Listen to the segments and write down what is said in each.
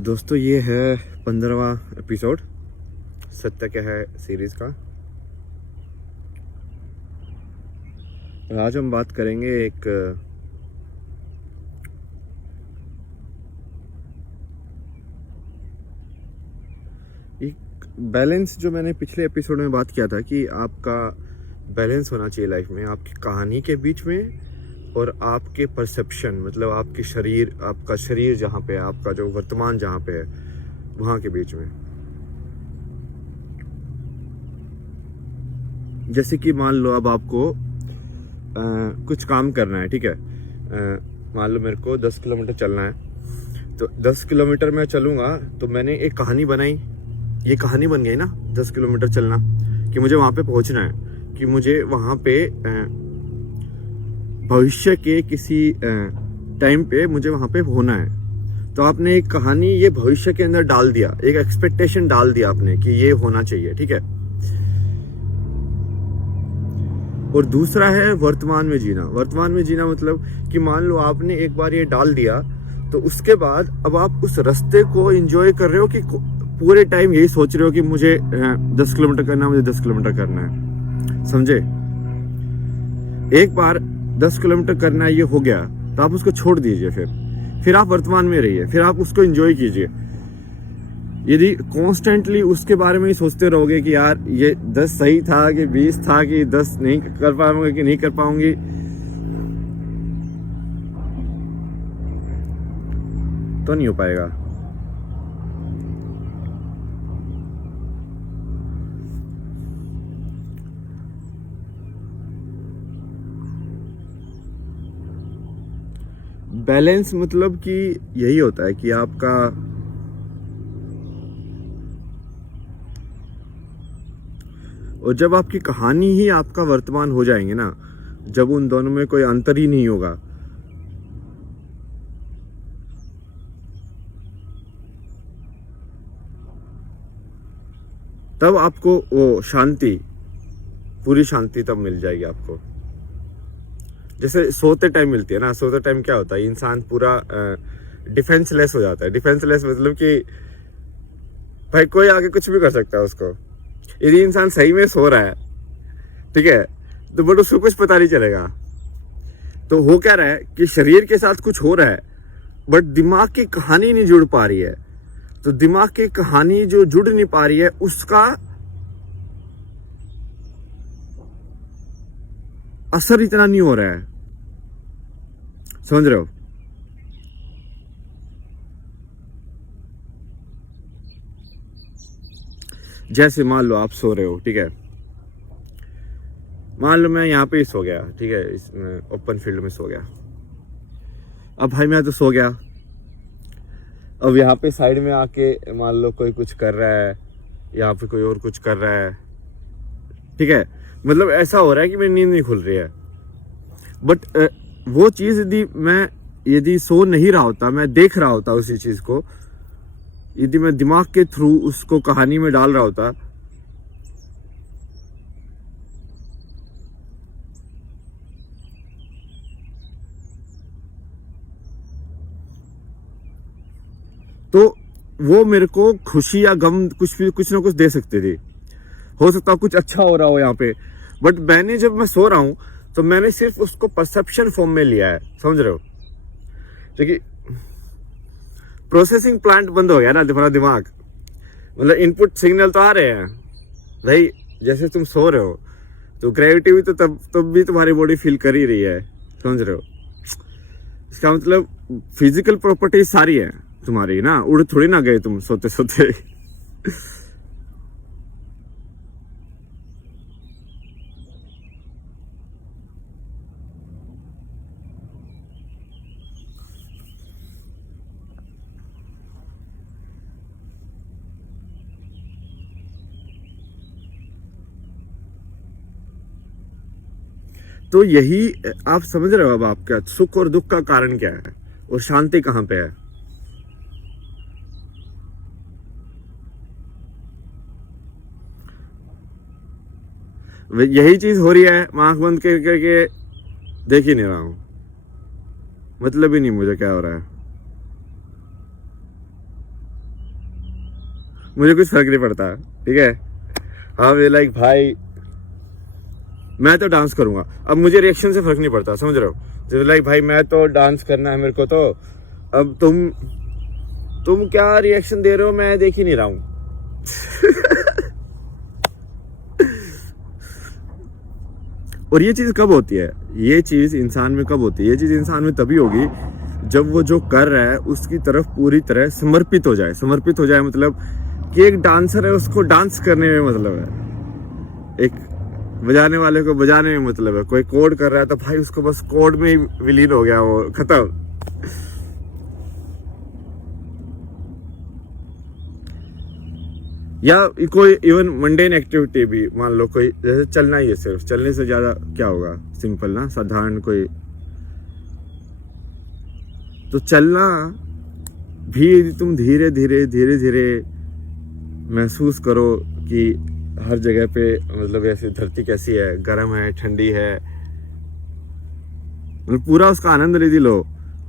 तो दोस्तों ये है 15वां एपिसोड सत्य क्या है सीरीज़ का। और आज हम बात करेंगे एक बैलेंस, जो मैंने पिछले एपिसोड में बात किया था कि आपका बैलेंस होना चाहिए लाइफ में, आपकी कहानी के बीच में और आपके परसेप्शन, मतलब आपका शरीर जहाँ पे है, आपका जो वर्तमान जहाँ पे है वहाँ के बीच में। जैसे कि मान लो अब आपको कुछ काम करना है, ठीक है। मान लो मेरे को 10 किलोमीटर चलना है, तो 10 किलोमीटर मैं चलूँगा तो मैंने एक कहानी बनाई, ये कहानी बन गई ना 10 किलोमीटर चलना, कि मुझे वहाँ पे पहुँचना है, कि मुझे वहाँ पे भविष्य के किसी टाइम पे मुझे वहाँ पे होना है। तो आपने एक कहानी ये भविष्य के अंदर डाल दिया, एक एक्सपेक्टेशन डाल दिया आपने कि ये होना चाहिए, ठीक है। और दूसरा है वर्तमान में जीना। वर्तमान में जीना मतलब कि मान लो आपने एक बार ये डाल दिया, तो उसके बाद अब आप उस रास्ते को एंजॉय कर रहे हो, कि पूरे टाइम यही सोच रहे हो कि मुझे 10 किलोमीटर करना है, मुझे 10 किलोमीटर करना है, समझे। एक बार 10 किलोमीटर करना है, ये हो गया, तो आप उसको छोड़ दीजिए, फिर आप वर्तमान में रहिए, फिर आप उसको एंजॉय कीजिए। यदि कॉन्स्टेंटली उसके बारे में ही सोचते रहोगे कि यार ये 10 सही था कि 20 था कि 10 नहीं कर पाऊंगी कि नहीं कर पाऊंगी, तो नहीं हो पाएगा। बैलेंस मतलब कि यही होता है कि आपका और जब आपकी कहानी ही आपका वर्तमान हो जाएंगे ना, जब उन दोनों में कोई अंतर ही नहीं होगा, तब आपको वो शांति, पूरी शांति तब मिल जाएगी आपको। जैसे सोते टाइम मिलती है ना। सोते टाइम क्या होता है, इंसान पूरा डिफेंसलेस हो जाता है। डिफेंसलेस मतलब कि भाई कोई आगे कुछ भी कर सकता है उसको। यदि इंसान सही में सो रहा है, ठीक है, तो बट उसको कुछ पता नहीं चलेगा। तो हो क्या रहा है कि शरीर के साथ कुछ हो रहा है, बट दिमाग की कहानी नहीं जुड़ पा रही है। तो दिमाग की कहानी जो जुड़ नहीं पा रही है, उसका असर इतना नहीं हो रहा है, समझ रहे हो। जैसे मान लो आप सो रहे हो, ठीक है। मान लो मैं यहाँ पे ही सो गया, ठीक है, इसमें ओपन फील्ड में सो गया। अब भाई मैं तो सो गया, अब यहाँ पे साइड में आके मान लो कोई कुछ कर रहा है, यहाँ पे कोई और कुछ कर रहा है, ठीक है। मतलब ऐसा हो रहा है कि मेरी नींद नहीं खुल रही है। बट वो चीज़ यदि सो नहीं रहा होता, मैं देख रहा होता उसी चीज़ को, यदि मैं दिमाग के थ्रू उसको कहानी में डाल रहा होता, तो वो मेरे को खुशी या गम कुछ ना कुछ दे सकते थे। हो सकता कुछ अच्छा हो रहा हो यहाँ पे, बट जब मैं सो रहा हूँ तो मैंने सिर्फ उसको परसेप्शन फॉर्म में लिया है, समझ रहे हो। क्योंकि प्रोसेसिंग प्लांट बंद हो गया ना तुम्हारा दिमाग। मतलब इनपुट सिग्नल तो आ रहे हैं भाई, जैसे तुम सो रहे हो तो ग्रेविटी भी तो तब भी तुम्हारी बॉडी फील कर ही रही है, समझ रहे हो। इसका मतलब फिजिकल प्रॉपर्टी सारी है तुम्हारी ना, उड़ थोड़ी ना गए तुम सोते सोते। तो यही आप समझ रहे हो। अब आपका सुख और दुख का कारण क्या है और शांति कहाँ पे है। यही चीज हो रही है, मैं आंख बंद करके देख ही नहीं रहा हूं, मतलब ही नहीं मुझे क्या हो रहा है। मुझे कुछ फर्क नहीं पड़ता, ठीक है। हाँ वे लाइक भाई मैं तो डांस करूंगा, अब मुझे रिएक्शन से फर्क नहीं पड़ता, समझ रहे हो। जैसे लाइक भाई मैं तो डांस करना है मेरे को, तो अब तुम क्या रिएक्शन दे रहे हो मैं देख ही नहीं रहा हूं। और ये चीज कब होती है, ये चीज इंसान में कब होती है, ये चीज इंसान में तभी होगी जब वो जो कर रहा है उसकी तरफ पूरी तरह समर्पित हो जाए। समर्पित हो जाए मतलब कि एक डांसर है उसको डांस करने में मतलब है, एक बजाने वाले को बजाने में मतलब है। कोई कोड कर रहा है तो भाई उसको बस कोड में ही विलीन हो गया, वो खत्म। या कोई इवन मंडेन एक्टिविटी भी मान लो, कोई जैसे चलना ही है, सिर्फ चलने से ज्यादा क्या होगा, सिंपल ना, साधारण कोई तो चलना भी तुम धीरे धीरे धीरे धीरे महसूस करो कि हर जगह पे मतलब ऐसी धरती कैसी है, गर्म है, ठंडी है, मतलब पूरा उसका आनंद लो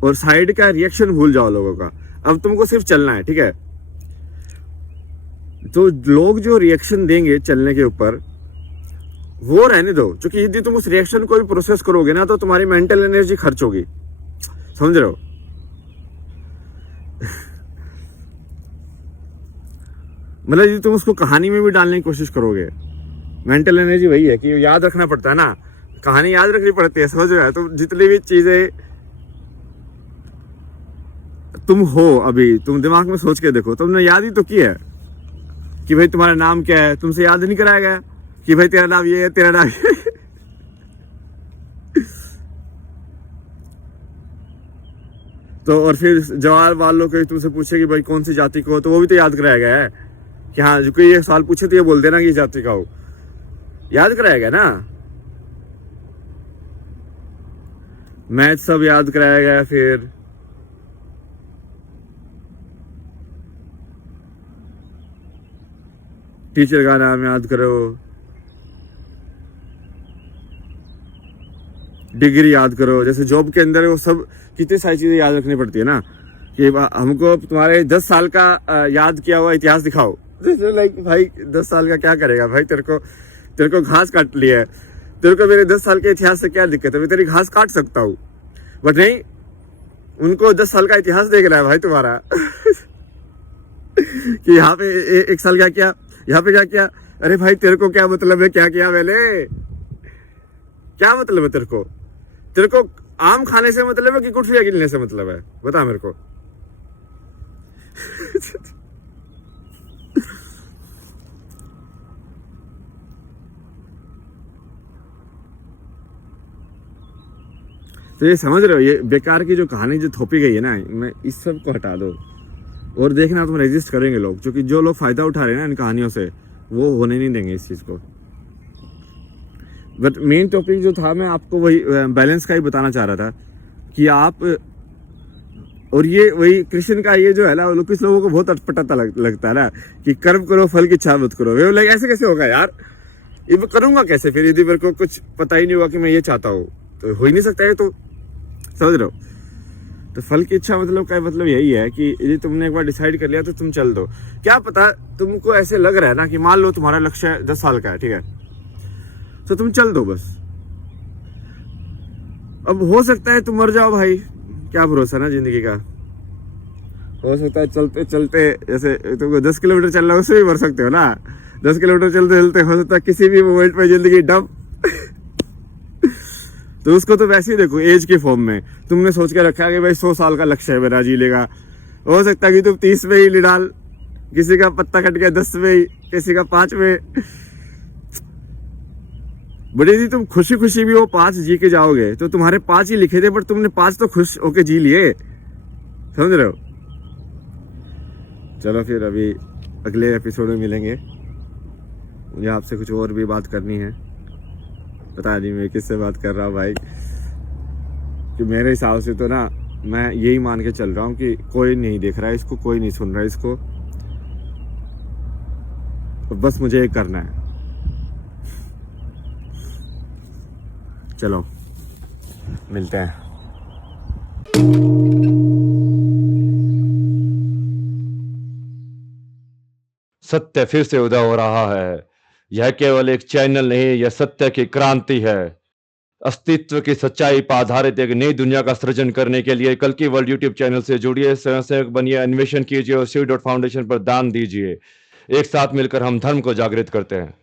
और साइड का रिएक्शन भूल जाओ लोगों का। अब तुमको सिर्फ चलना है, ठीक है। तो लोग जो रिएक्शन देंगे चलने के ऊपर वो रहने दो, क्योंकि यदि तुम उस रिएक्शन को भी प्रोसेस करोगे ना तो तुम्हारी मेंटल एनर्जी खर्च होगी, समझ रहे हो। मतलब यदि तुम उसको कहानी में भी डालने की कोशिश करोगे, मेंटल एनर्जी वही है कि याद रखना पड़ता है ना, कहानी याद रखनी पड़ती है, समझ रहे हो। तो जितनी भी चीजें तुम हो, अभी तुम दिमाग में सोच के देखो, तुमने याद ही तो की है कि भाई तुम्हारा नाम क्या है, तुमसे याद नहीं कराया गया कि भाई तेरा नाम ये है, तेरा नाम ये है। तो और फिर जवाब मान लो कोई तुमसे पूछे कि भाई कौन सी जाति को हो, तो वो भी तो याद कराया गया है कि हाँ जो कोई ये सवाल पूछे तो ये बोल देना कि इस जाति का हो, याद कराया गया ना। मैथ सब याद कराया गया, फिर टीचर का नाम याद करो, डिग्री याद करो। जैसे जॉब के अंदर वो सब कितनी सारी चीजें याद रखनी पड़ती है ना, कि हमको तुम्हारे 10 साल का याद किया हुआ इतिहास दिखाओ। लाइक भाई 10 साल का क्या करेगा भाई, तेरे को घास काट लिया है, तेरे को मेरे 10 साल के इतिहास से क्या दिक्कत है, मैं तेरी घास काट सकता हूँ, बट नहीं, उनको 10 साल का इतिहास देख रहा है भाई तुम्हारा। कि यहाँ पे 1 साल क्या किया, यहाँ पे क्या किया, अरे भाई तेरे को क्या मतलब है क्या किया मैंने, क्या मतलब है तेरे को आम खाने से मतलब है कि गुठलियां गिनने से मतलब है, बता मेरे को। तो ये समझ रहे हो, ये बेकार की जो कहानी जो थोपी गई है ना, मैं इस सब को हटा दो और देखना तुम रेजिस्ट करेंगे लोग, क्योंकि जो लोग फायदा उठा रहे हैं ना इन कहानियों से, वो होने नहीं देंगे इस चीज को। बट मेन टॉपिक जो था, मैं आपको वही बैलेंस का ही बताना चाह रहा था कि आप, और ये वही कृष्ण का ये जो है ना, कुछ लोगों को बहुत अटपटा लगता है ना कि कर्म करो फल की इच्छा मत करो। वे ऐसे कैसे होगा यार, ये मैं करूंगा कैसे फिर यदि मेरे को कुछ पता ही नहीं होगा कि मैं ये चाहता हूँ, तो हो ही नहीं सकता है। तो समझ रहे हो, तो फल की इच्छा मतलब का मतलब यही है कि यदि तुमने एक बार डिसाइड कर लिया तो तुम चल दो। क्या पता तुमको ऐसे लग रहा है ना कि मान लो तुम्हारा लक्ष्य 10 साल का है, ठीक है, तो तुम चल दो बस। अब हो सकता है तुम मर जाओ भाई, क्या भरोसा ना जिंदगी का, हो सकता है चलते चलते, जैसे तुमको 10 किलोमीटर चलना है उससे भी मर सकते हो ना, 10 किलोमीटर चलते चलते हो सकता है किसी भी मोमेंट में जिंदगी डब। तो उसको तो वैसे ही देखो एज के फॉर्म में, तुमने सोच के रखा है कि भाई 100 साल का लक्ष्य है मेरा जी लेगा, हो सकता है कि तुम 30 में ही निडाल, किसी का पत्ता कट गया 10 में ही, किसी का 5 में। बड़ी जी तुम खुशी खुशी भी वो 5 जी के जाओगे तो तुम्हारे 5 ही लिखे थे, पर तुमने 5 तो खुश होके जी लिए, समझ रहे हो। चलो फिर अभी अगले एपिसोड में मिलेंगे, मुझे आपसे कुछ और भी बात करनी है, पता नहीं मैं किससे बात कर रहा हूँ भाई, कि मेरे हिसाब से तो ना मैं यही मान के चल रहा हूँ कि कोई नहीं देख रहा है इसको, कोई नहीं सुन रहा है इसको, तो बस मुझे ये करना है। चलो मिलते हैं। सत्य फिर से उदय हो रहा है। यह केवल एक चैनल नहीं, यह सत्य की क्रांति है। अस्तित्व की सच्चाई पर आधारित एक नई दुनिया का सृजन करने के लिए कल की वर्ल्ड यूट्यूब चैनल से जुड़िए, स्वयंसेवक बनिए, अन्वेषण कीजिए और शिव डॉट फाउंडेशन पर दान दीजिए। एक साथ मिलकर हम धर्म को जागृत करते हैं।